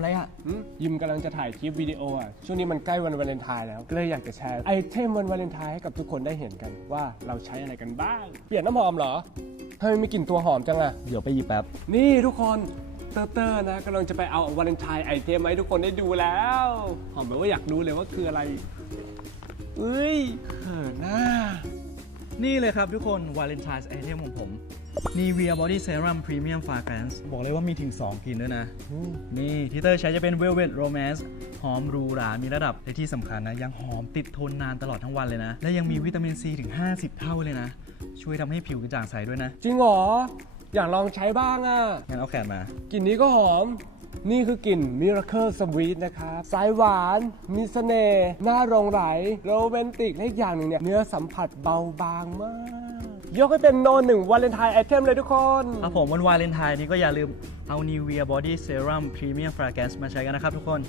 อะไรอะหืมยิมกำลังจะถ่ายคลิปวิดีโออะ ช่วงนี้มันใกล้วันวาเลนไทน์แล้ว ก็เลยอยากจะแชร์ไอเทมวันวาเลนไทน์ให้กับทุกคนได้เห็นกันว่าเราใช้อะไรกันบ้าง เปลี่ยนน้ำหอมเหรอทำไมมีกลิ่นตัวหอมจังอะเดี๋ยวไปหยิบแป๊บ นี่ทุกคนเตอร์เตอร์นะกำลังจะไปเอาวาเลนไทน์ไอเทมมาให้ทุกคนได้ดูแล้ว หอมแบบว่าอยากรู้เลยว่าคืออะไรเอ้ยเขินห น้านี่เลยครับทุกคน Valentine's Item ของผม Nivea Body Serum Premium Fragrance บอกเลยว่ามีถึง 2กลิ่นด้วยนะ นี่ที่เตอร์ใช้จะเป็น Velvet Romance หอมหรูหรา มีระดับและที่สำคัญนะ ยังหอมติดทนนานตลอดทั้งวันเลยนะ และยังมีวิตามินซีถึง 50 เท่าเลยนะ ช่วยทำให้ผิวกระจ่างใสด้วยนะ จริงเหรอ อยากลองใช้บ้างอะงั้นเอาแขนมา กลิ่นนี้ก็หอม นี่คือกลิ่น Miracle Sweet นะครับ สายหวาน มีเสน่ห์น่าหลงไหลโรแมนติกและอีกอย่างหนึ่งเนี่ยเนื้อสัมผัสเบาบางมาก ยกให้เป็นโนหนึ่งวาเลนไทน์ไอเทมเลยทุกคน ครับผมวันวาเลนไทน์นี้ก็อย่าลืมเอา Nivea Body Serum Premium Fragrance มาใช้กันนะครับทุกคน